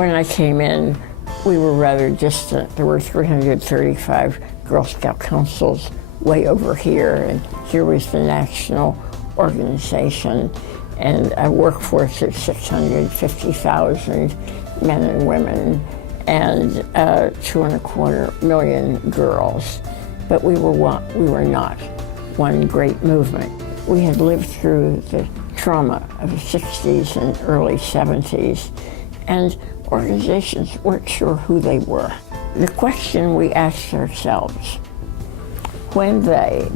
When I came in, we were rather distant. There were 335 Girl Scout councils way over here, and here was the national organization, and a workforce of 650,000 men and women, and 2.25 million girls. But we were not one great movement. We had lived through the trauma of the 60s and early 70s, and organizations weren't sure who they were. The question we asked ourselves, when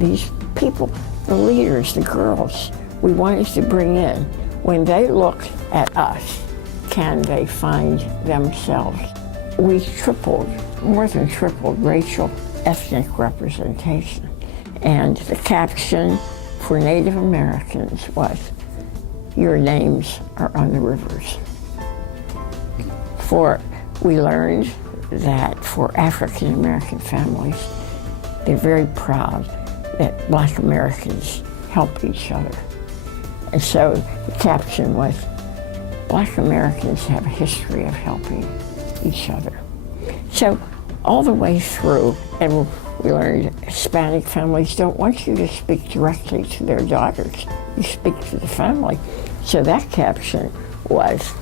these people, the leaders, the girls we wanted to bring in, when they look at us, can they find themselves? We more than tripled racial, ethnic representation. And the caption for Native Americans was, "Your names are on the rivers." We learned that for African American families, they're very proud that Black Americans help each other. And so the caption was, Black Americans have a history of helping each other. So all the way through, and we learned Hispanic families don't want you to speak directly to their daughters. You speak to the family. So that caption was,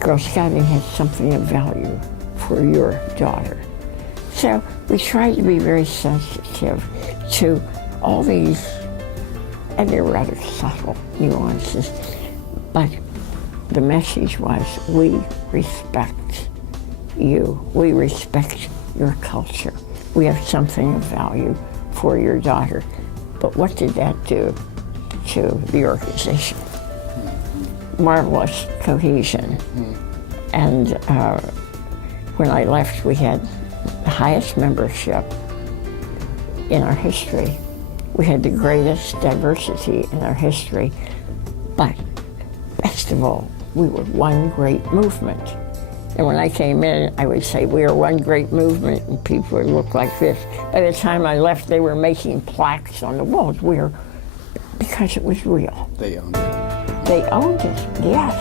Girl Scouting has something of value for your daughter. So we tried to be very sensitive to all these, and they're rather subtle nuances, but the message was, we respect you. We respect your culture. We have something of value for your daughter. But what did that do to the organization? Marvelous cohesion. And when I left, we had the highest membership in our history. We had the greatest diversity in our history. But best of all, we were one great movement. And when I came in, I would say, we are one great movement, and people would look like this. By the time I left, they were making plaques on the walls. Because it was real. They owned it. They owned it, yes.